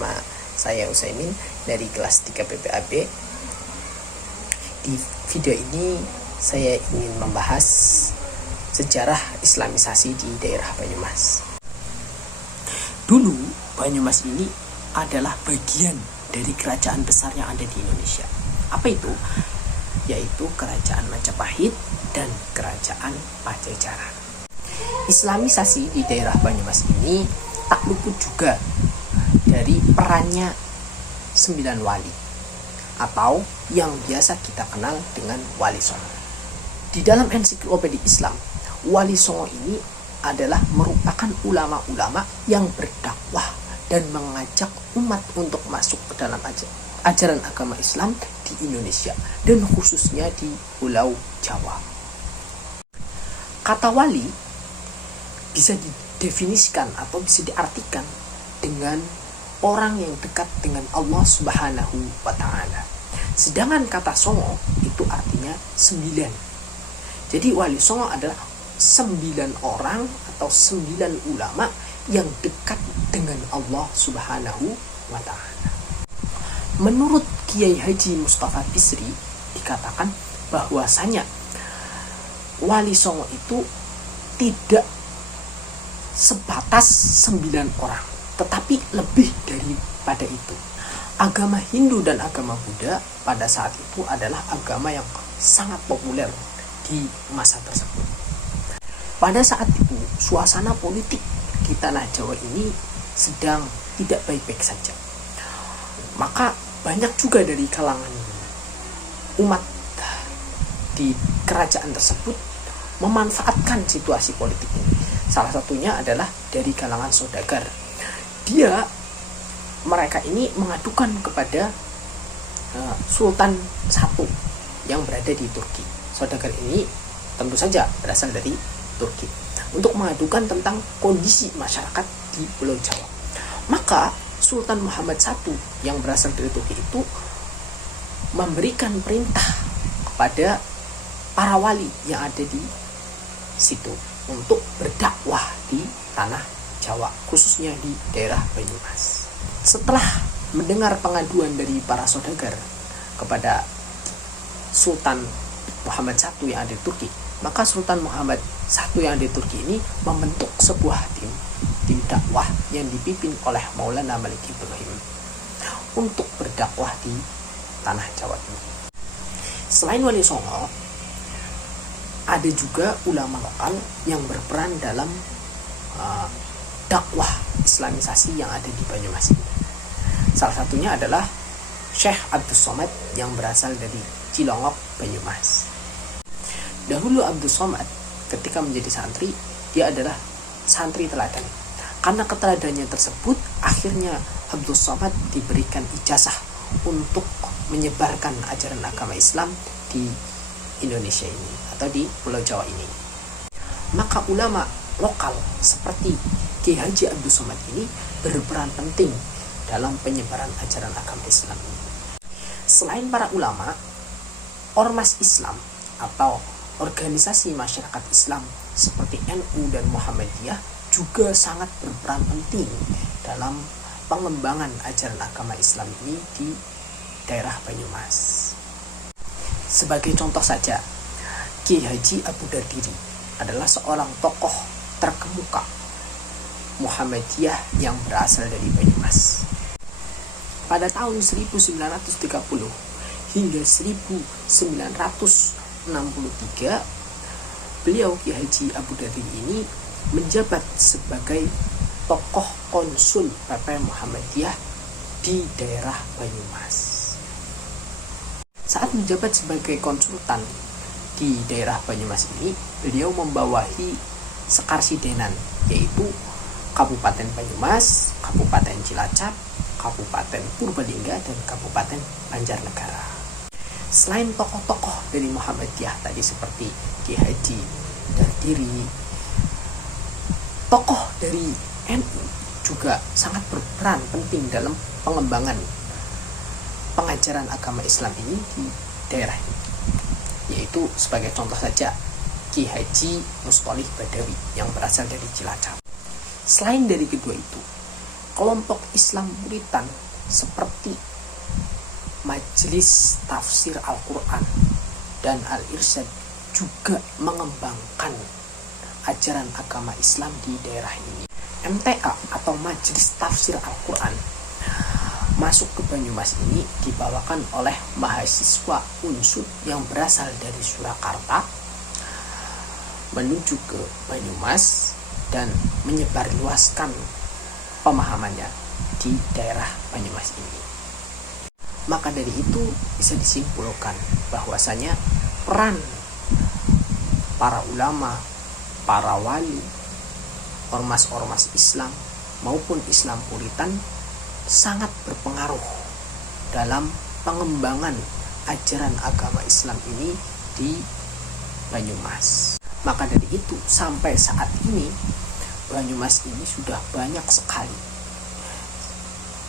bersama saya Usaimin dari kelas 3 PPAB. Di video ini saya ingin membahas sejarah Islamisasi di daerah Banyumas. Dulu Banyumas ini adalah bagian dari kerajaan besar yang ada di Indonesia. Apa itu? Yaitu Kerajaan Majapahit dan Kerajaan Pajajaran. Islamisasi di daerah Banyumas ini tak luput juga dari perannya 9 wali atau yang biasa kita kenal dengan Wali Songo. Di dalam ensiklopedia Islam, Wali Songo ini adalah merupakan ulama-ulama yang berdakwah dan mengajak umat untuk masuk ke dalam ajaran agama Islam di Indonesia dan khususnya di Pulau Jawa. Kata wali bisa didefinisikan atau bisa diartikan dengan orang yang dekat dengan Allah Subhanahu wa Ta'ala. Sedangkan kata songo itu artinya 9. Jadi Wali Songo adalah 9 orang atau 9 ulama yang dekat dengan Allah Subhanahu wa Ta'ala. Menurut Kiai Haji Mustafa Bisri dikatakan bahwasanya Wali Songo itu tidak sebatas 9 orang, tetapi lebih daripada itu. Agama Hindu dan agama Buddha pada saat itu adalah agama yang sangat populer di masa tersebut. Pada saat itu, suasana politik di tanah Jawa ini sedang tidak baik-baik saja. Maka banyak juga dari kalangan umat di kerajaan tersebut memanfaatkan situasi politik ini. Salah satunya adalah dari kalangan saudagar. Mereka ini mengadukan kepada Sultan I yang berada di Turki. Saudagar ini tentu saja berasal dari Turki untuk mengadukan tentang kondisi masyarakat di Pulau Jawa. Maka Sultan Muhammad I yang berasal dari Turki itu memberikan perintah kepada para wali yang ada di situ untuk berdakwah di tanah Jawa, khususnya di daerah Banyumas. Setelah mendengar pengaduan dari para saudagar kepada Sultan Muhammad I yang ada di Turki, maka Sultan Muhammad I yang ada di Turki ini membentuk sebuah tim dakwah yang dipimpin oleh Maulana Malik Ibrahim untuk berdakwah di tanah Jawa ini. Selain Wali Songo, ada juga ulama lokal yang berperan dalam dakwah Islamisasi yang ada di Banyumas ini. Salah satunya adalah Syekh Abdus Somad yang berasal dari Cilongok, Banyumas. Dahulu Abdus Somad ketika menjadi santri, dia adalah santri teladan. Karena keteladannya tersebut, akhirnya Abdus Somad diberikan ijazah untuk menyebarkan ajaran agama Islam di Indonesia ini atau di Pulau Jawa ini. Maka ulama lokal seperti Kiai Haji Abdus Somad ini berperan penting dalam penyebaran ajaran agama Islam ini. Selain para ulama, ormas Islam atau organisasi masyarakat Islam seperti NU dan Muhammadiyah juga sangat berperan penting dalam pengembangan ajaran agama Islam ini di daerah Banyumas. Sebagai contoh saja, Kiai Haji Abu Dardiri adalah seorang tokoh terkemuka Muhammadiyah yang berasal dari Banyumas. Pada tahun 1930 hingga 1963, beliau Kiai Haji Abu Dardiri ini menjabat sebagai tokoh konsul PP Muhammadiyah di daerah Banyumas. Saat menjabat sebagai konsultan di daerah Banyumas ini, beliau membawahi sekarsidenan, yaitu Kabupaten Banyumas, Kabupaten Cilacap, Kabupaten Purbalingga, dan Kabupaten Banjarnegara. Selain tokoh-tokoh dari Muhammadiyah tadi seperti Kiai Haji Dardiri, tokoh dari NU juga sangat berperan penting dalam pengembangan pengajaran agama Islam ini di daerah ini. Yaitu sebagai contoh saja Kiai Haji Mustolih Badawi yang berasal dari Cilacap. Selain dari kedua itu, kelompok Islam Puritan seperti Majelis Tafsir Al-Quran dan Al-Irsyad juga mengembangkan ajaran agama Islam di daerah ini. MTA atau Majelis Tafsir Al-Quran masuk ke Banyumas ini dibawakan oleh mahasiswa Unsud yang berasal dari Surakarta menuju ke Banyumas dan menyebarluaskan pemahamannya di daerah Banyumas ini. Maka dari itu bisa disimpulkan bahwasanya peran para ulama, para wali, ormas-ormas Islam maupun Islam Puritan sangat berpengaruh dalam pengembangan ajaran agama Islam ini di Banyumas. Maka dari itu sampai saat ini Banyumas ini sudah banyak sekali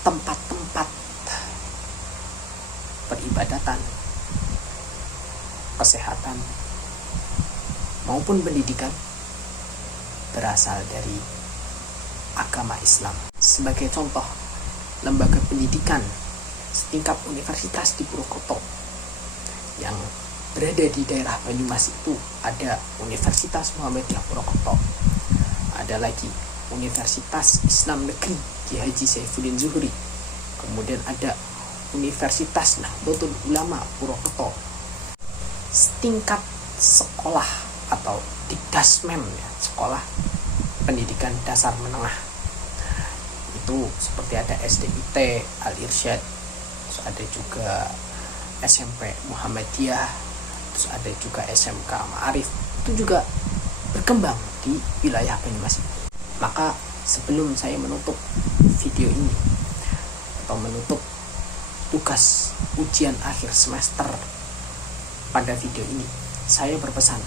tempat-tempat peribadatan, kesehatan maupun pendidikan berasal dari agama Islam. Sebagai contoh, lembaga pendidikan setingkat universitas di Purwokerto yang berada di daerah Banyumas itu ada Universitas Muhammadiyah Purwokerto, ada lagi Universitas Islam Negeri Ki Haji Saifuddin Zuhri, kemudian ada Universitas Nahdlatul Ulama Purwokerto. Setingkat sekolah atau Dikdasmen ya, sekolah pendidikan dasar menengah itu seperti ada SDIT, Al-Irsyad, terus ada juga SMP Muhammadiyah, terus ada juga SMK Ma'arif, itu juga berkembang di wilayah Banyumas ini. Maka sebelum saya menutup video ini atau menutup tugas ujian akhir semester pada video ini, saya berpesan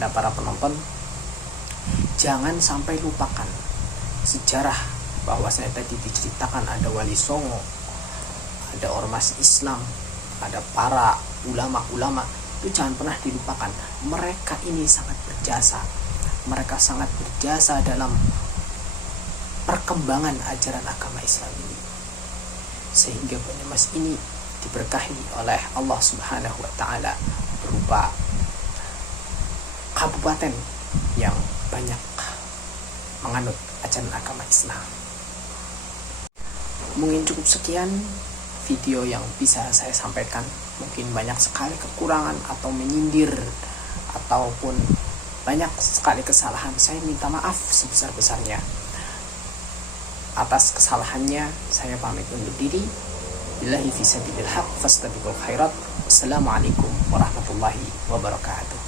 kepada para penonton, jangan sampai lupakan sejarah bahwa saya tadi diceritakan ada Wali Songo, ada ormas Islam, ada para ulama-ulama, itu jangan pernah dilupakan. Mereka ini sangat berjasa, mereka sangat berjasa dalam perkembangan ajaran agama Islam ini, sehingga Banyumas ini diberkahi oleh Allah Subhanahu wa Ta'ala berupa kabupaten yang banyak menganut ajaran agama Islam. Mungkin cukup sekian video yang bisa saya sampaikan. Mungkin banyak sekali kekurangan atau menyindir ataupun banyak sekali kesalahan. Saya minta maaf sebesar-besarnya. Atas kesalahannya saya pamit undur diri. Billahi fi sabilil haq fastabiqul khairat. Assalamualaikum warahmatullahi wabarakatuh.